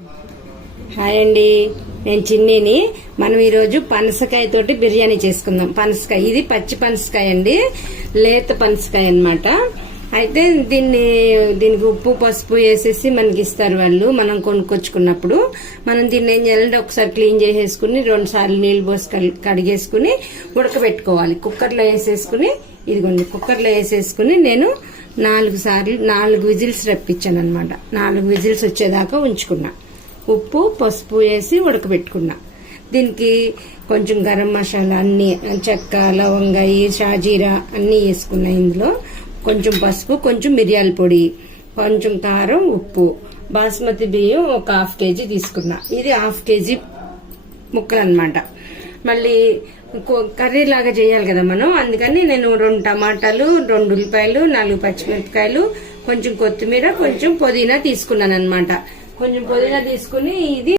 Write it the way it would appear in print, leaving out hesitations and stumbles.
Hi అండి, నేను చిన్నీని. మనం ఈరోజు పనసకాయ తోటి బిర్యానీ చేసుకుందాం. పనసకాయ, ఇది పచ్చి పనసకాయ అండి, లేత పనసకాయ అన్నమాట. అయితే దీనికి ఉప్పు పసుపు వేసేసి మనకి ఇస్తారు వాళ్ళు, మనం కొనుక్కొచ్చుకున్నప్పుడు. మనం దీన్ని ఏం చేయాలంటే ఒకసారి క్లీన్ చేసేసుకుని 2 సార్లు నీళ్లు పోసి కడిగేసుకుని ఉడకబెట్టుకోవాలి. కుక్కర్లో వేసేసుకుని, ఇదిగోండి కుక్కర్లో వేసేసుకుని నేను 4 విజిల్స్ రప్పించాను అనమాట. 4 విజిల్స్ వచ్చేదాకా ఉంచుకున్నా. ఉప్పు పసుపు వేసి ఉడకబెట్టుకున్నా. దీనికి కొంచెం గరం మసాలా అన్ని, చెక్క లవంగ షాజీరా అన్ని వేసుకున్నా. ఇందులో కొంచెం పసుపు, కొంచెం మిరియాల పొడి, కొంచెం కారం, ఉప్పు. బాస్మతి బియ్యం ఒక 1/2 కేజీ తీసుకున్నా. ఇది 1/2 కేజీ ముక్కలు అన్నమాట. మళ్ళీ కర్రీ లాగా చేయాలి కదా మనం, అందుకని నేను 2 టమాటాలు, 2 ఉల్లిపాయలు, 4 పచ్చిమిరపకాయలు, కొంచెం కొత్తిమీర, కొంచెం పుదీనా తీసుకున్నాను అనమాట. కొంచెం పుదీనా తీసుకుని ఇది